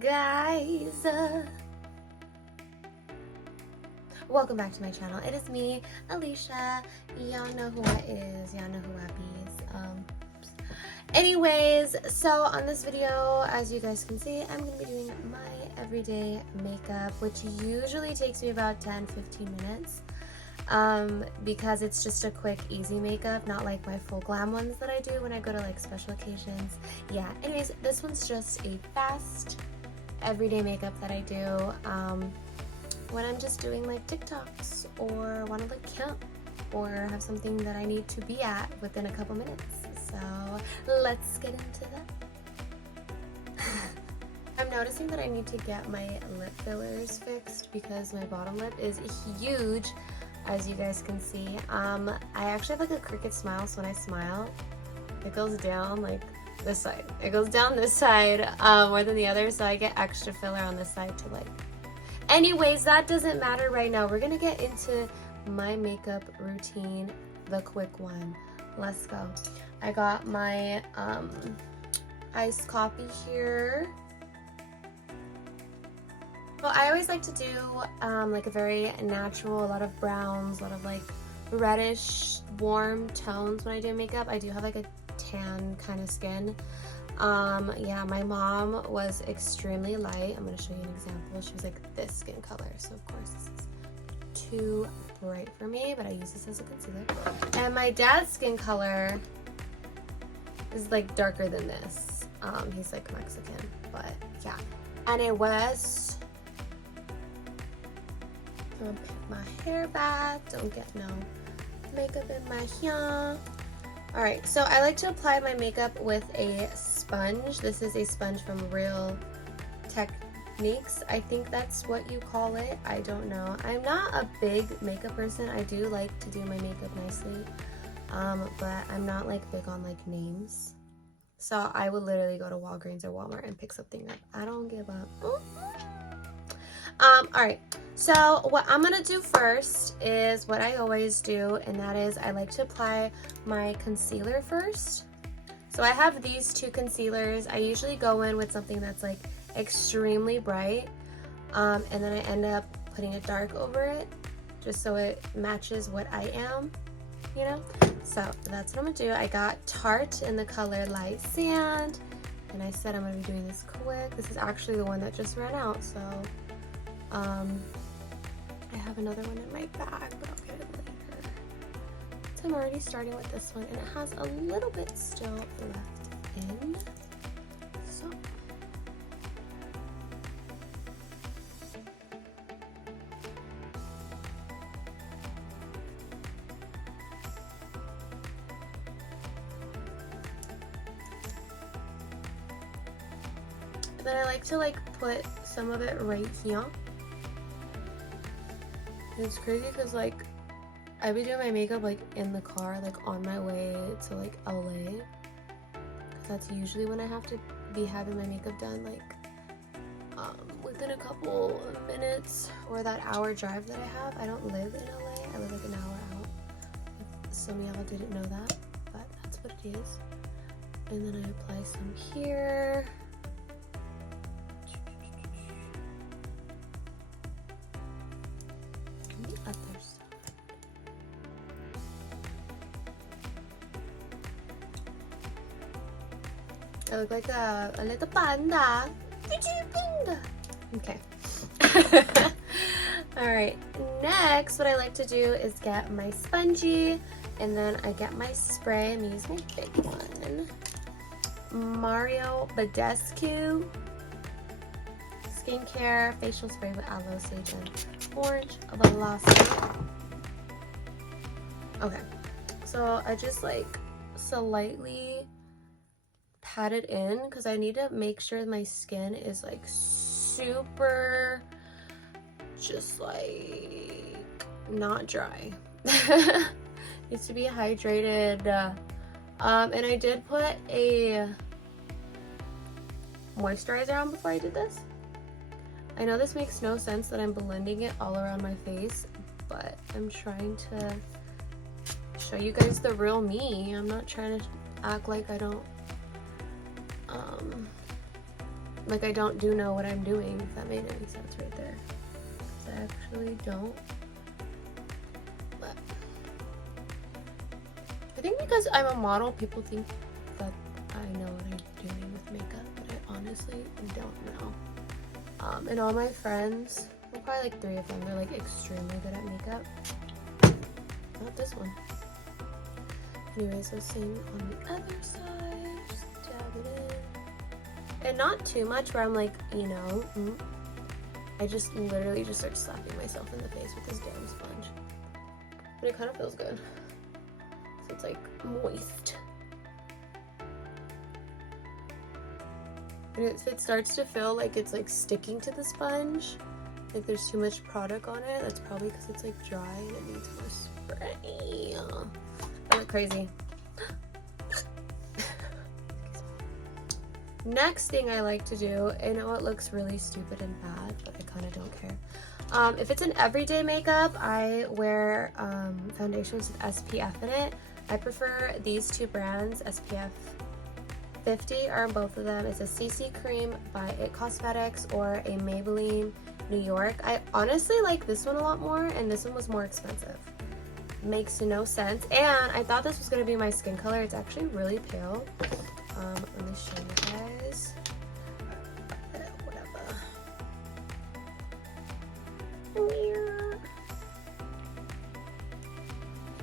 there, guys. Welcome back to my channel. It is me, Alyshia. Y'all know who I is. Y'all know who I be. Anyways, so on this video, as you guys can see, I'm going to be doing my everyday makeup, which usually takes me about 10-15 minutes. Because it's just a quick, easy makeup, not like my full glam ones that I do when I go to like special occasions. Yeah, anyways, this one's just a fast, everyday makeup that I do when I'm just doing like TikToks or want to look cute or have something that I need to be at within a couple minutes. So let's get into that. I'm noticing that I need to get my lip fillers fixed because my bottom lip is huge, as you guys can see. I actually have like a crooked smile, so when I smile, it goes down like this side. It goes down this side more than the other, so I get extra filler on this side to like... Anyways, that doesn't matter right now. We're gonna get into my makeup routine, the quick one. Let's go. I got my iced coffee here. Well, I always like to do like a very natural, a lot of browns, a lot of like reddish, warm tones when I do makeup. I do have like a tan kind of skin. Yeah, my mom was extremely light. I'm going to show you an example. She was like this skin color. So of course this is too bright for me, but I use this as a concealer. And my dad's skin color is like darker than this. He's like Mexican, but yeah. And it was... Don't pick my hair back, don't get no makeup in my hair. Alright, so I like to apply my makeup with a sponge. This is a sponge from Real Techniques. I think that's what you call it. I don't know. I'm not a big makeup person. I do like to do my makeup nicely, but I'm not like big on like names. So I would literally go to Walgreens or Walmart and pick something up. I don't give up. Alright, so what I'm gonna do first is what I always do, and that is I like to apply my concealer first. So I have these two concealers. I usually go in with something that's like extremely bright, and then I end up putting a dark over it just so it matches what I am, you know? So that's what I'm gonna do. I got Tarte in the color Light Sand, and I said I'm gonna be doing this quick. This is actually the one that just ran out, so I have another one in my bag, but I'll get it later. So I'm already starting with this one, and it has a little bit still left in. So then I like to like put some of it right here. It's crazy because like I be doing my makeup like in the car, like on my way to like LA, because that's usually when I have to be having my makeup done, like within a couple of minutes or that hour drive that I have. I don't live in LA, I live like an hour out. Some of y'all didn't know that, but that's what it is. And then I apply some here. I look like a little panda. Okay. Alright, next what I like to do is get my spongy, and then I get my spray. I'm gonna use my big one. Mario Badescu Skincare Facial Spray with Aloe, Sage, and Orange Velocity. Okay, so I just like slightly pat it in because I need to make sure my skin is like super just like not dry. Needs to be hydrated. And I did put a moisturizer on before I did this. I know this makes no sense that I'm blending it all around my face, but I'm trying to show you guys the real me. I'm not trying to act like I don't Like, I don't know what I'm doing, if that made any sense right there. I actually don't. But I think because I'm a model, people think that I know what I'm doing with makeup, but I honestly don't know. And all my friends, well, probably like 3 of them, they're like extremely good at makeup. Not this one. Anyways, I was saying on the other side, just dab it in. And not too much where I'm like, you know, I just literally just start slapping myself in the face with this damn sponge. But it kind of feels good. So it's like moist. And if it starts to feel like it's like sticking to the sponge, like there's too much product on it, that's probably because it's like dry and it needs more spray. I look crazy. Next thing I like to do, I know it looks really stupid and bad, but I kind of don't care. If it's an everyday makeup, I wear foundations with SPF in it. I prefer these 2 brands, SPF 50 are both of them. It's a CC cream by It Cosmetics or a Maybelline New York. I honestly like this one a lot more, and this one was more expensive. Makes no sense. And I thought this was going to be my skin color. It's actually really pale. Let me show you guys. Whatever.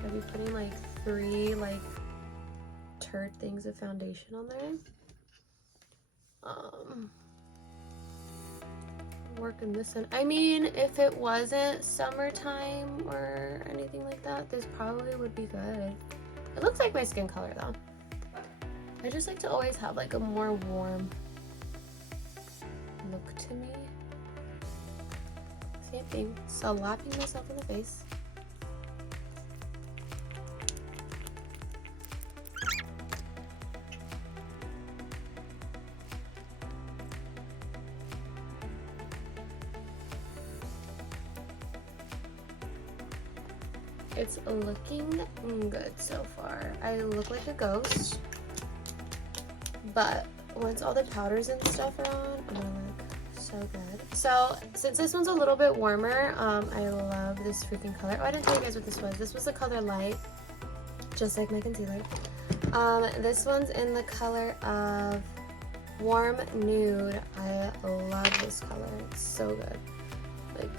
I'll be putting like 3 like turd things of foundation on there. Working this in. I mean, if it wasn't summertime or anything like that, this probably would be good. It looks like my skin color though. I just like to always have like a more warm look to me. Same thing, slapping myself in the face. It's looking good so far. I look like a ghost, but once all the powders and stuff are on, I'm gonna look so good. So since this one's a little bit warmer, I love this freaking color. Oh, I didn't tell you guys what this was. This was the color Light, just like my concealer. This one's in the color of Warm Nude. I love this color. It's so good. Like,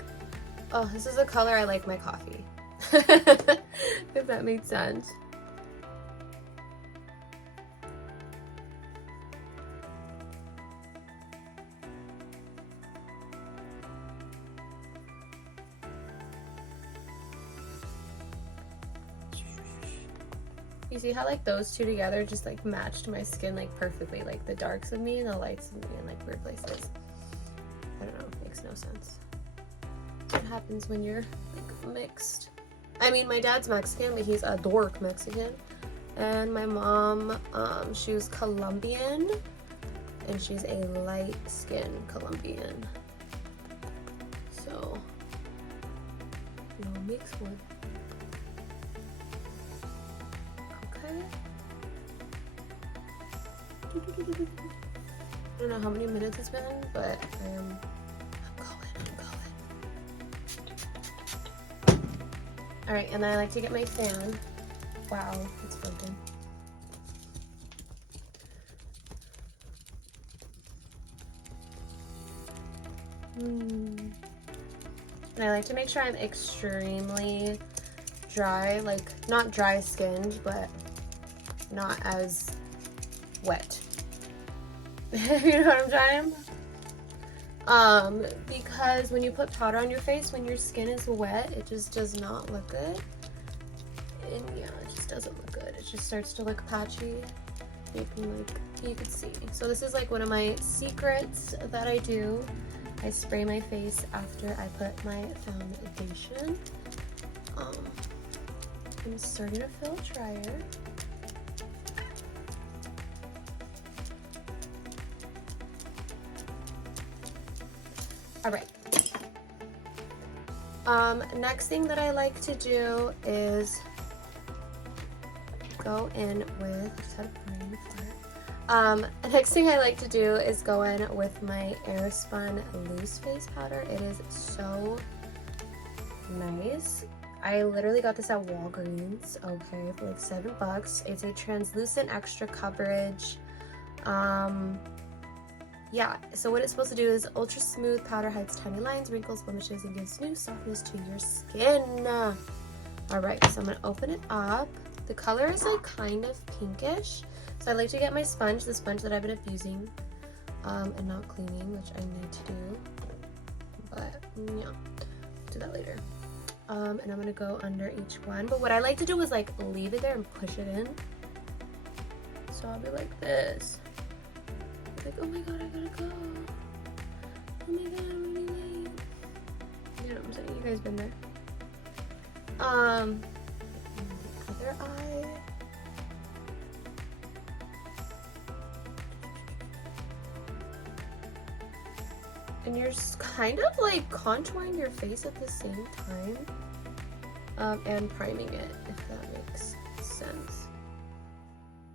oh, this is the color I like my coffee. If that makes sense. You see how like those 2 together just like matched my skin like perfectly, like the darks of me and the lights of me in like weird places. I don't know, makes no sense. What happens when you're like mixed? I mean, my dad's Mexican, but he's a dork Mexican. And my mom, she was Colombian, and she's a light-skinned Colombian. So, you know, mixed one. Okay. I don't know how many minutes it's been, but I'm going. All right, and then I like to get my fan. Wow, it's broken. And I like to make sure I'm extremely dry, like not dry skinned, but not as wet. You know what I'm trying? Because when you put powder on your face, when your skin is wet, it just does not look good. And yeah, it just doesn't look good. It just starts to look patchy. You can see. So this is like one of my secrets that I do. I spray my face after I put my foundation. I'm starting to feel drier. All right. Next thing that I like to do is go in with, just had a brain The next thing I like to do is go in with my Airspun loose face powder. It is so nice. I literally got this at Walgreens, okay, for like $7. It's a translucent extra coverage. Yeah, so what it's supposed to do is ultra smooth powder hides tiny lines, wrinkles, blemishes, and gives new softness to your skin. Alright, so I'm going to open it up. The color is like kind of pinkish. So I like to get my sponge, the sponge that I've been abusing, and not cleaning, which I need to do. But yeah, do that later. And I'm going to go under each one. But what I like to do is like leave it there and push it in. So I'll be like this. Like, oh my god, I gotta go. Oh my god, I'm really late. You know what I'm saying? You guys been there. The other eye. And you're just kind of like contouring your face at the same time. And priming it, if that makes sense.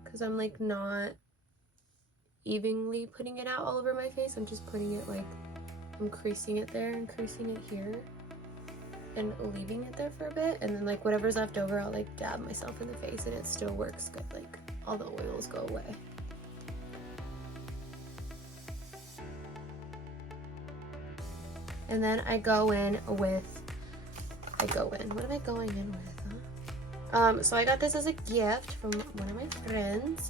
Because I'm like not evenly putting it out all over my face. I'm just putting it like, I'm creasing it there and creasing it here and leaving it there for a bit, and then like whatever's left over I'll like dab myself in the face and it still works good, like all the oils go away. And then I go in with, what am I going in with, huh? So I got this as a gift from one of my friends.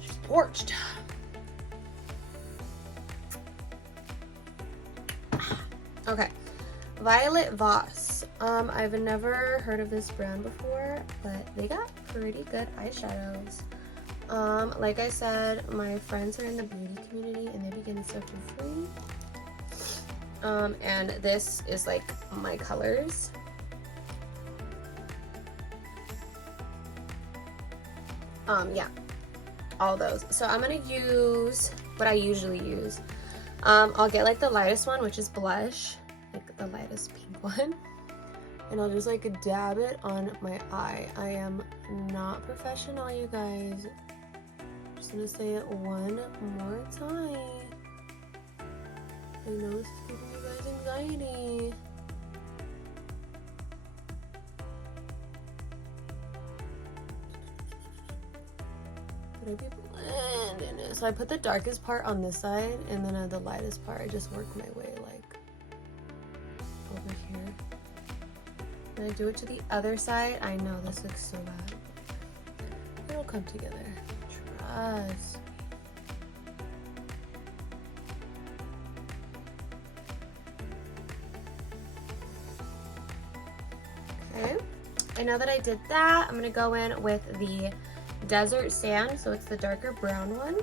She's torched. Okay, Violet Voss. I've never heard of this brand before, but they got pretty good eyeshadows. Like I said, my friends are in the beauty community and they begin stuff for free. And this is like my colors. Yeah, all those. So I'm gonna use what I usually use. I'll get like the lightest one, which is blush, like the lightest pink one, and I'll just like dab it on my eye. I am not professional, you guys. Just gonna say it one more time. I know this is giving you guys anxiety. But I be blending it. So I put the darkest part on this side, and then the lightest part, I just work my way like over here. And I do it to the other side. I know this looks so bad. It'll come together. Trust. Okay. And now that I did that, I'm gonna go in with the Desert Sand, so it's the darker brown one,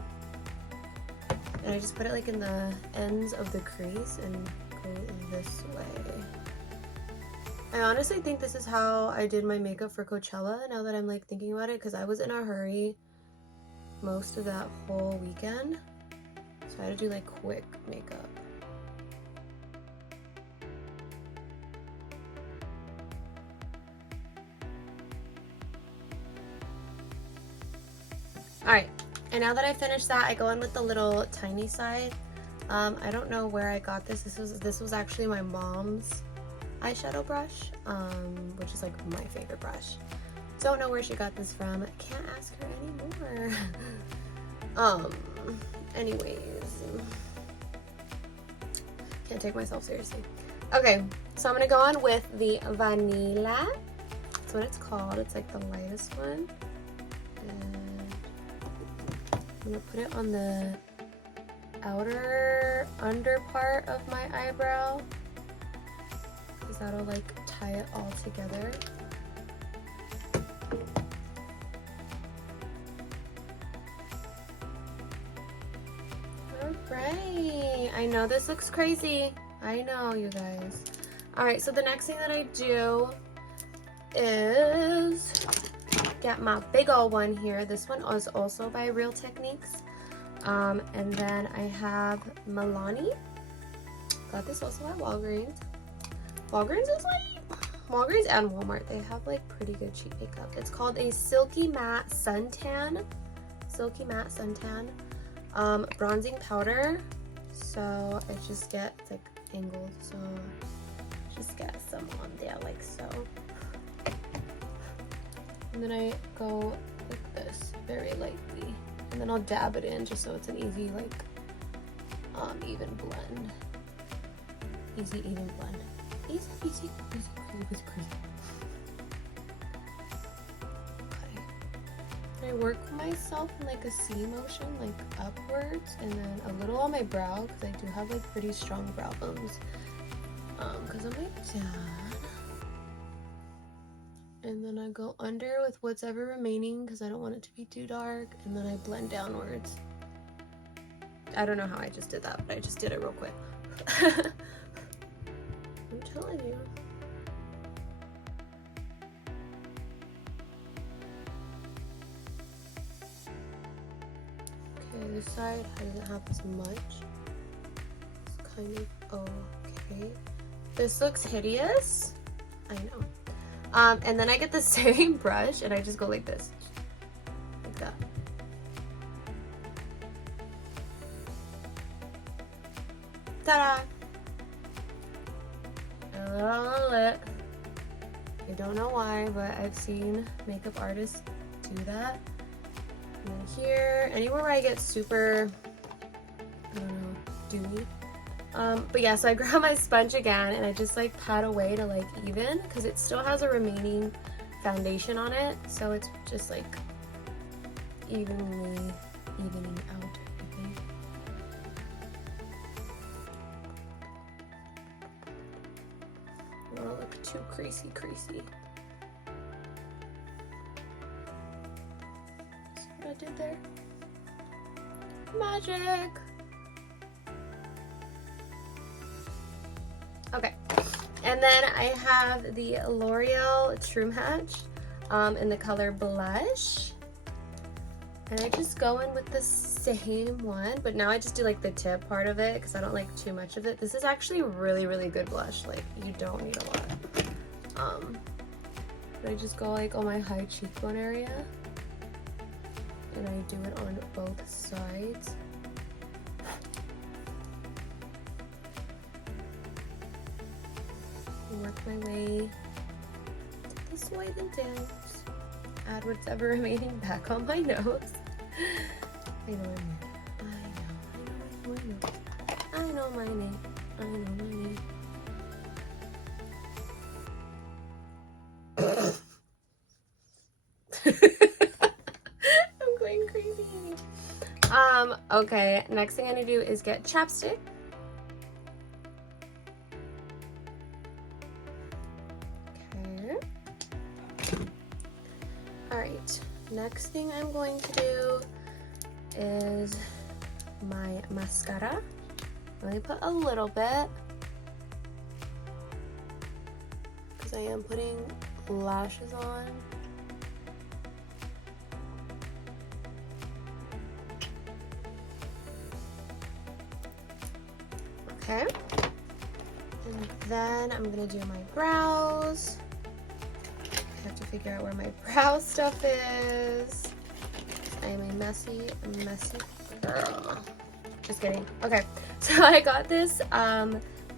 and I just put it like in the ends of the crease and go this way. I honestly think this is how I did my makeup for Coachella, now that I'm like thinking about it, because I was in a hurry most of that whole weekend, so I had to do like quick makeup. Alright, and now that I finished that, I go in with the little tiny side. I don't know where I got this. This was actually my mom's eyeshadow brush, which is like my favorite brush. Don't know where she got this from. Can't ask her anymore. Anyways. Can't take myself seriously. Okay, so I'm gonna go on with the Vanilla. That's what it's called. It's like the lightest one. I'm gonna put it on the outer under part of my eyebrow, because that'll like tie it all together. Alright, I know this looks crazy. I know, you guys. Alright, so the next thing that I do is get my big old one here. This one is also by Real Techniques. And then I have Milani. Got this also at Walgreens. Walgreens is like Walgreens and Walmart, they have like pretty good cheap makeup. It's called a Silky Matte Suntan. Silky Matte Suntan bronzing powder. So I just get, it's like angled, so just get some on there like so. And then I go like this, very lightly. And then I'll dab it in just so it's an easy, like, even blend. Easy, even blend. Easy, easy, easy, crazy, crazy. Okay. I work myself in like a C motion, like upwards, and then a little on my brow, because I do have like pretty strong brow bones. Because of my dad. And then I go under with what's ever remaining, because I don't want it to be too dark, and then I blend downwards. I don't know how I just did that, but I just did it real quick. I'm telling you. Okay, this side doesn't have as much. It's kind of okay. This looks hideous. I know. And then I get the same brush and I just go like this. Like that. Ta-da! I love it. I don't know why, but I've seen makeup artists do that. And then here, anywhere where I get super, I don't know, dewy. But yeah, so I grab my sponge again and I just like pat away to like even, because it still has a remaining foundation on it. So it's just like evening out, I think. I don't look too creasy. See what I did there? Magic! Okay, and then I have the L'Oreal True Match in the color Blush. And I just go in with the same one, but now I just do like the tip part of it because I don't like too much of it. This is actually really, really good blush. Like, you don't need a lot. But I just go like on my high cheekbone area. And I do it on both sides. Work my way this way, then down. Add what's ever remaining back on my nose. I know my name. I know my name. I'm going crazy. Okay, next thing I need to do is get chapstick. Alright, next thing I'm going to do is my mascara. I'm going to put a little bit because I am putting lashes on. Okay, and then I'm going to do my brows. I have to figure out where my brow stuff is. I am a messy girl. Just kidding. Okay, so I got this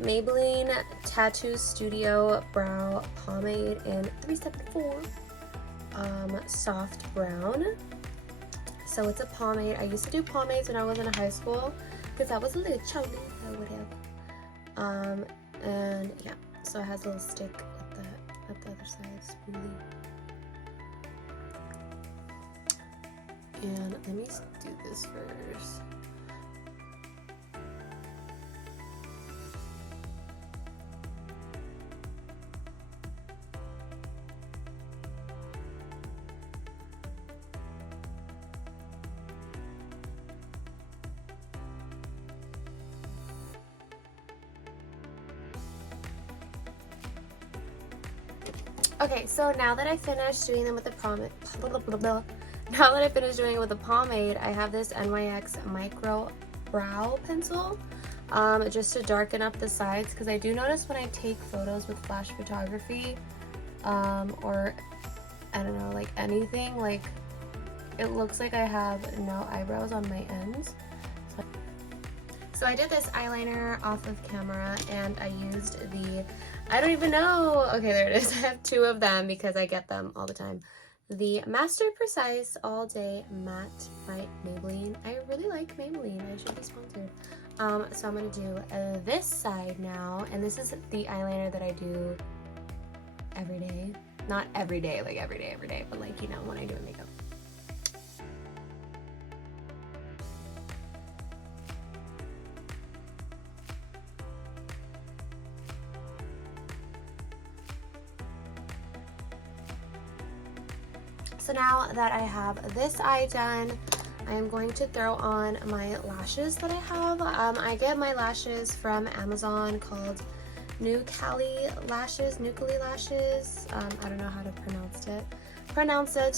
Maybelline Tattoo Studio Brow Pomade in 374 Soft Brown. So it's a pomade. I used to do pomades when I was in high school because I was a little chubby or whatever. And yeah, so it has a little stick at the other side, spoolie. And let me do this first. Okay, so now that I finished doing them with the pomade, I have this NYX Micro Brow Pencil, just to darken up the sides, because I do notice when I take photos with flash photography, or I don't know, like anything. Like, it looks like I have no eyebrows on my ends. So I did this eyeliner off of camera, and I used the, I don't even know, okay, there it is. I have two of them because I get them all the time. The Master Precise All Day Matte by Maybelline. I really like Maybelline. I should be sponsored. So I'm going to do this side now, and this is the eyeliner that I do every day. Not every day, like every day, but like, you know, when I do makeup. So now that I have this eye done, I am going to throw on my lashes that I have. I get my lashes from Amazon called Nucali Lashes. I don't know how to pronounce it.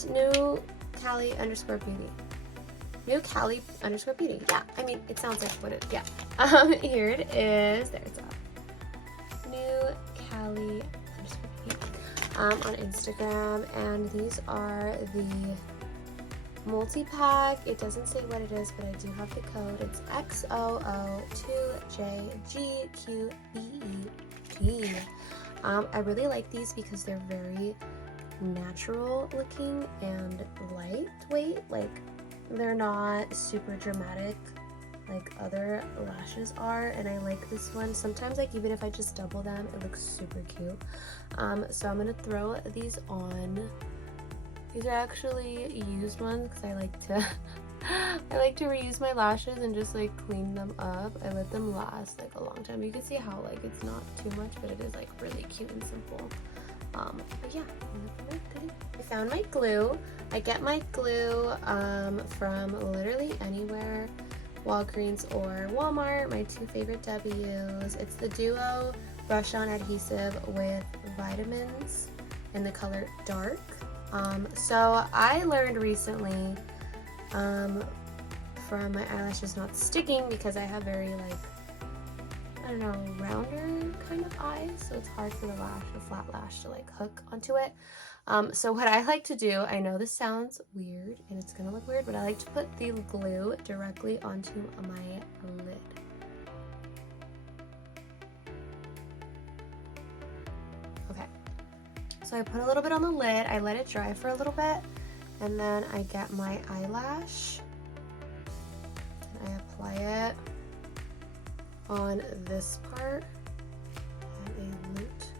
Nucali underscore beauty. Nucali underscore beauty. Yeah, I mean, it sounds like what it, yeah. Here it is. There it's up. Nucali underscore beauty. On Instagram, and these are the multi-pack. It doesn't say what it is, but I do have the code. It's XOO2JGQBET. I really like these because they're very natural looking and lightweight. Like, they're not super dramatic like other lashes are, and I like this one. Sometimes, like, even if I just double them, it looks super cute. So I'm gonna throw these on. These are actually used ones because I like to I like to reuse my lashes and just like clean them up. I let them last like a long time. You can see how like it's not too much, but it is like really cute and simple. But yeah, I found my glue. I get my glue from literally anywhere. Walgreens or Walmart, my two favorite W's. It's the Duo Brush On Adhesive with Vitamins in the color Dark. So I learned recently from my eyelashes not sticking because I have very like, I don't know, rounder kind of eyes, so it's hard for the flat lash to like hook onto it. So what I like to do, I know this sounds weird and it's gonna look weird, but I like to put the glue directly onto my lid. Okay, so I put a little bit on the lid, I let it dry for a little bit, and then I get my eyelash and I apply it on this part and a loot.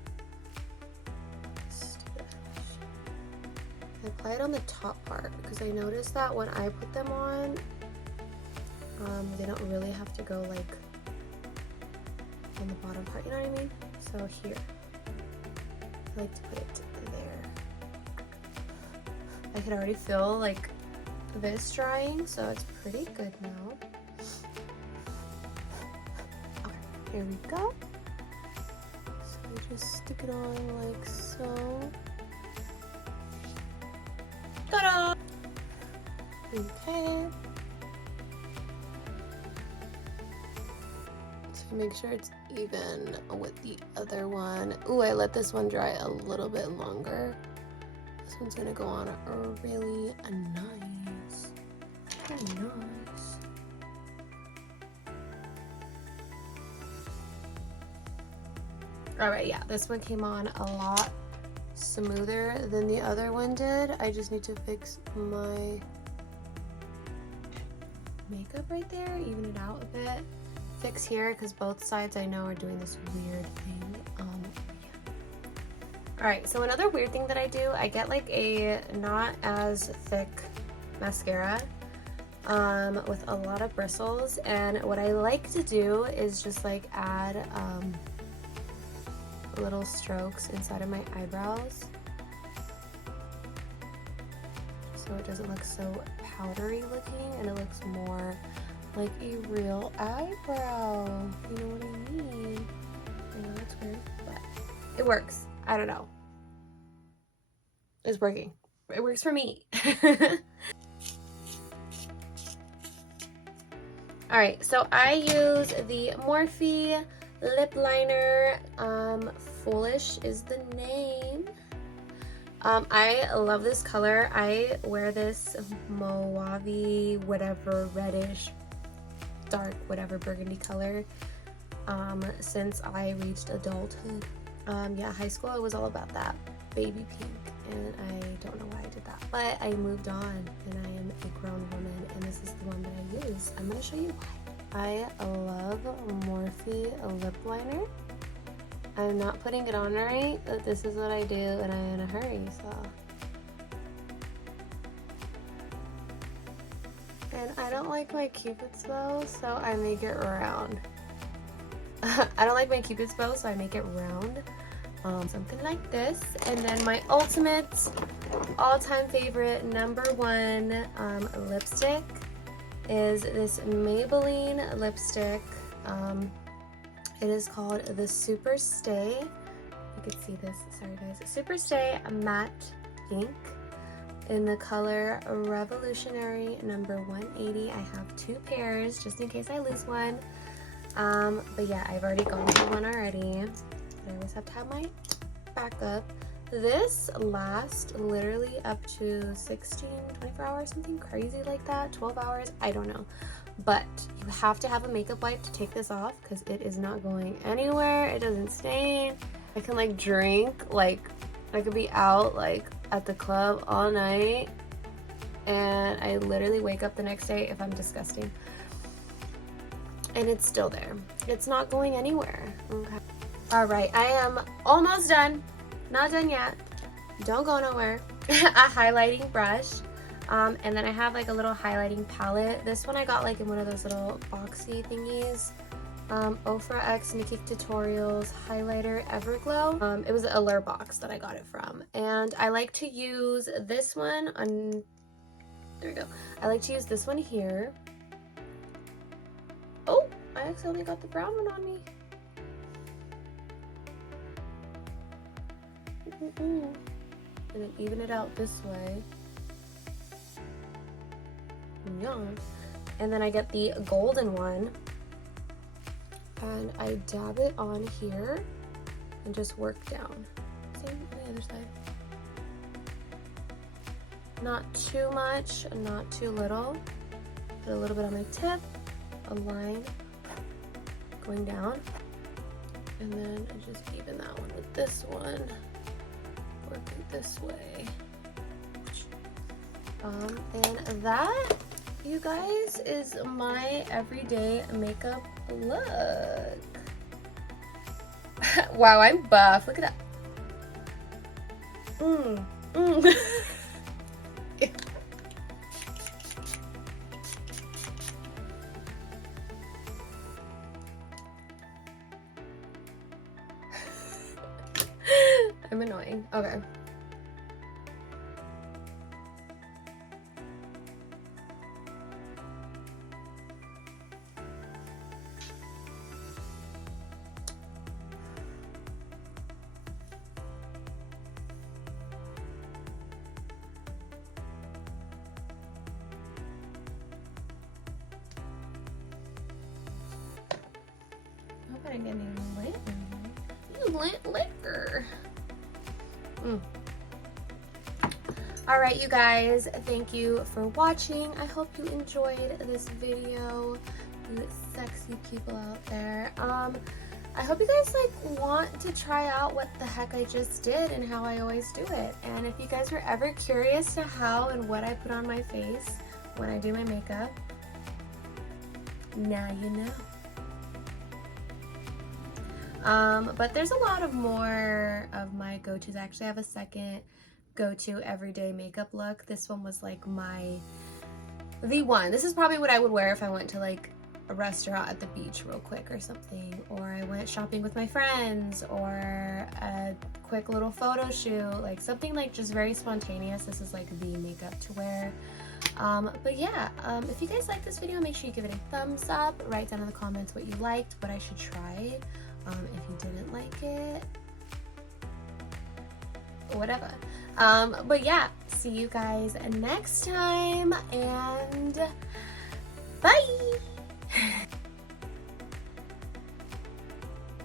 I apply it on the top part because I noticed that when I put them on, they don't really have to go like on the bottom part, you know what I mean? So here, I like to put it there. I can already feel like this drying, so it's pretty good now. Okay, here we go. So I just stick it on like so. Ta-da! Okay. So make sure it's even with the other one. Ooh, I let this one dry a little bit longer. This one's gonna go on really nice. Very nice. Alright, yeah, this one came on a lot smoother than the other one did. I just need to fix my makeup right there, even it out a bit. Fix here because both sides I know are doing this weird thing. Yeah. Alright, so another weird thing that I do, I get like a not as thick mascara with a lot of bristles, and what I like to do is just like add little strokes inside of my eyebrows so it doesn't look so powdery looking and it looks more like a real eyebrow. You know what I mean? I know it's weird, but it works. I don't know. It's working. It works for me. Alright, so I use the Morphe lip liner. Foolish is the name. I love this color. I wear this mauve, whatever, reddish, dark, whatever, burgundy color since I reached adulthood. Yeah, high school, it was all about that baby pink, and I don't know why I did that, but I moved on, and I am a grown woman, and this is the one that I use. I'm going to show you why. I love Morphe lip liner. I'm not putting it on right, but this is what I do, and I'm in a hurry, so. And I don't like my Cupid's bow, so I make it round. I don't like my Cupid's bow, so I make it round. Something like this. And then my ultimate all-time favorite #1 lipstick is this Maybelline lipstick. It is called the Super Stay. You can see this, sorry guys. Super Stay Matte Pink in the color Revolutionary #180. I have 2 pairs just in case I lose one. But yeah, I've already gone through one already. I always have to have my backup. This lasts literally up to 16, 24 hours, something crazy like that, 12 hours, I don't know. But you have to have a makeup wipe to take this off because it is not going anywhere. It doesn't stain. I can like drink, like I could be out like at the club all night and I literally wake up the next day if I'm disgusting. And it's still there. It's not going anywhere. Okay. All right, I am almost done. Not done yet. Don't go nowhere. A highlighting brush. And then I have like a little highlighting palette. This one I got like in one of those little boxy thingies. Ofra X Nikki Tutorials highlighter Everglow. It was a Allure box that I got it from. And I like to use this one on, there we go. I like to use this one here. Oh, I accidentally got the brown one on me. And then even it out this way. Yum. And then I get the golden one and I dab it on here and just work down. Same on the other side. Not too much, not too little. Put a little bit on my tip, a line going down, and then I just even that one with this one. Work it this way. And that, you guys, is my everyday makeup look. Wow, I'm buff. Look at that. I'm annoying. Okay. I'm gonna get any liquor. Alright, you guys, thank you for watching. I hope you enjoyed this video, you sexy people out there. I hope you guys like want to try out what the heck I just did and how I always do it. And if you guys were ever curious to how and what I put on my face when I do my makeup, now you know. But there's a lot of more of my go-tos. I actually have a second go-to everyday makeup look. This one was like the one. This is probably what I would wear if I went to like a restaurant at the beach real quick or something, or I went shopping with my friends, or a quick little photo shoot, like something like just very spontaneous. This is like the makeup to wear. But yeah, if you guys like this video, make sure you give it a thumbs up. Write down in the comments what you liked, what I should try. If you didn't like it, whatever. But yeah, see you guys next time, and bye!